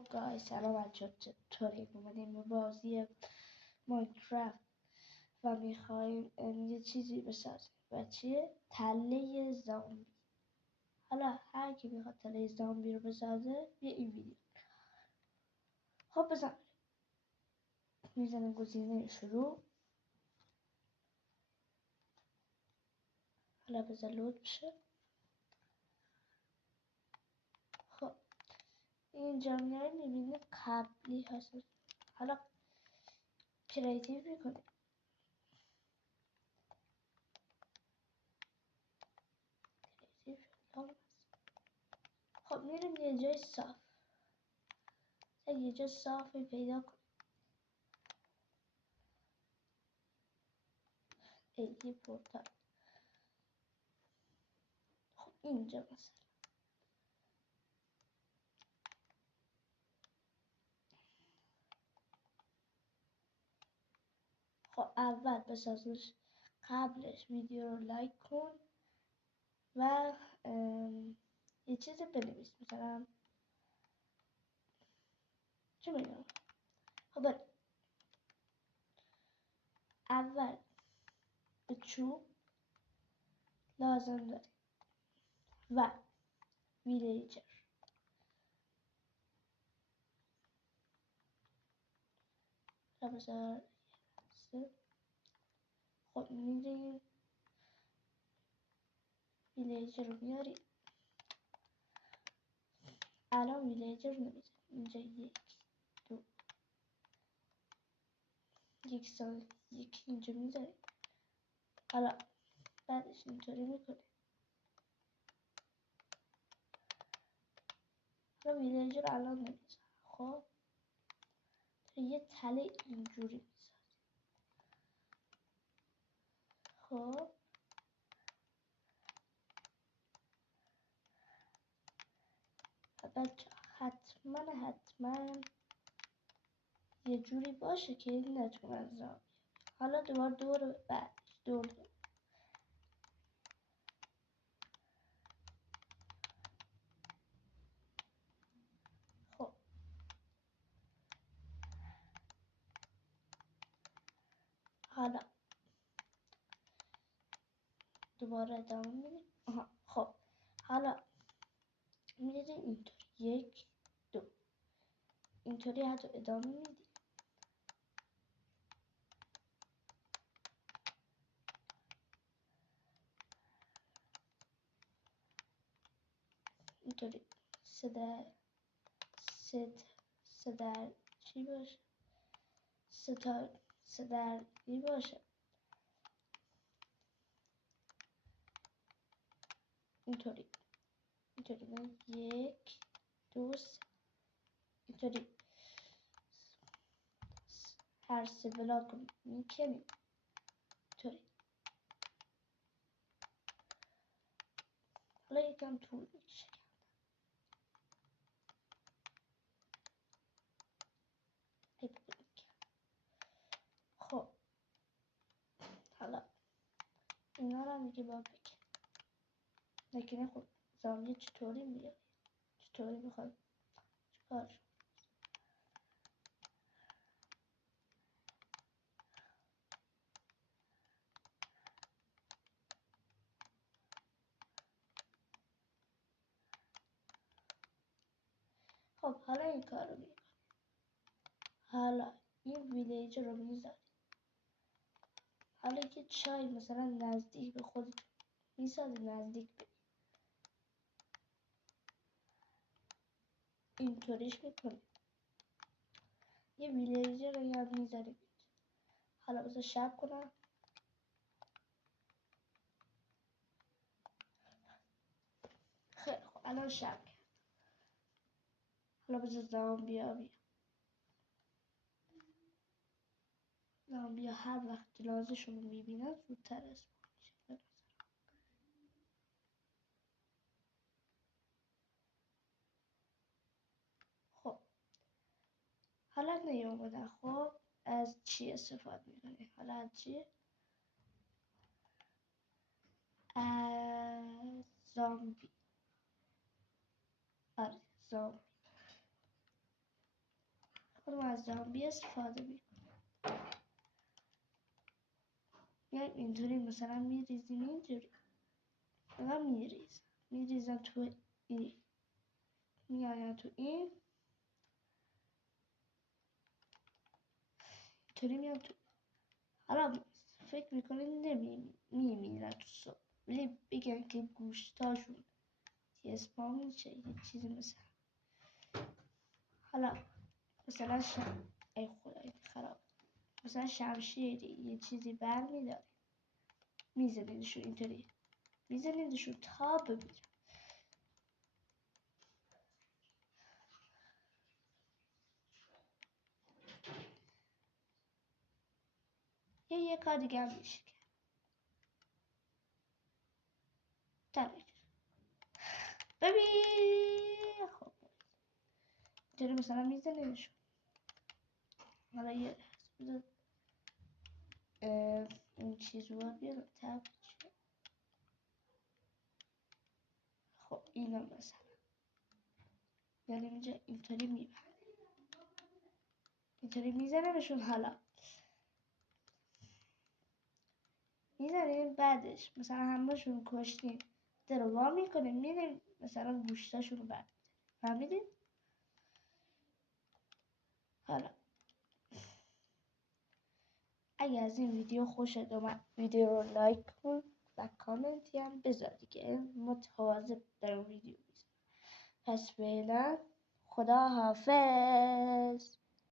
خب گای سلام بچه، چطورین؟ اومدیم به بازی ماینکرافت و میخوایم یه چیزی بسازیم و چیه؟ تله زامبی. حالا هر کی میخواد تله زامبی رو بسازه بیا این ویدیو. خب بزن میزنیم گزینه شروع. حالا بزن لود بشه. خب اینجا میای میبینی قبلی هست. حالا کریتیو میکنیم. خب میریم یه جای صاف. یه جای صافی پیدا کن. یه پورتال. خب اینجا مثلا خب اول بسازش، قبلش ویدیو رو لایک کن و یه چیزی بنویس، مثلا چه میدونم. خب اول به چوب لازم داری و ویلیجر. بذار خب میریم ویلیجر رو میاری. الان ویلیجر نمیزنیم، اینجا یک اینجا میذاریم. حالا بعدش اینطوری میکنه. حالا ویلیجر الان نمیزنیم. خب یه تله اینجوری میسازیم. خب بچه حتما یه جوری باشه که این نتونن زامبی. حالا دوباره دور بعدش دور. خب حالا دوباره ادامه میدیم. خب حالا میریم اینطوری یک دو، اینطوری حتی ادامه میدیم. اینطوری سه در چی باشه، سه در باشه. اینطوری من یک دو اینطوری هر سه بلاک رو میکنیم. اینطوری حالا یکم طول میکشه. خب حالا اینا رو میگه با بکن نکنه. خب زامبی چطوری میاد، چطوری میخواد چیکار. خب حالا این کار رو میکنه. حالا این ویلیجر رو میذاری. حالا که چای مثلا نزدیک به خودت میسازی، نزدیک به اینطوریش میکنی. یه ویلیجر رو یاد میذاری. حالا بذار شب کنم. خیلی خوب الان شب کرد. حالا بذار زامبیا هر وقت جنازه‌شون رو میبینن زودتر اسپون میشه. خب حالا نیومدن. خب از چی استفاده میکنی؟ حالا از چی؟ از زامبی. آره زامبی. خودم از زامبی استفاده میکنم. میایم اینطوری مثلا میریزیم اینجوری و میریزم تو این، میایم تو این اینطوری میام تو. حالا فکر میکنین نمیمیرن تو صبح، ولی بگن که گوشتاشون اسپام میشه یه چیزی مثلا. حالا مثلا ای خدای خراب، مثلا شمشیری یه چیزی برمیداره میزنیدشون اینطوری، میزنیدشون تا بمیرن. یه کار دیگه هم میشه که ببین خب اینطوری مثلا میزنیدشون. حالا یه لحظه این چیز رو بیارم تب. خب اینا مثلا یعنی اینجا اینطوری میبرم، اینطوری میزنمشون. حالا میزنیم بعدش مثلا همه‌شون کشتیم در وا میکنیم میریم مثلا گوشتاشون رو برمیداریم. فهمیدید؟ حالا اگه از این ویدیو خوشت اومد ویدیو رو لایک کن و کامنتی هم بذار دیگه، متواضع در ویدیو میزنم. پس فعلا خدا حافظ.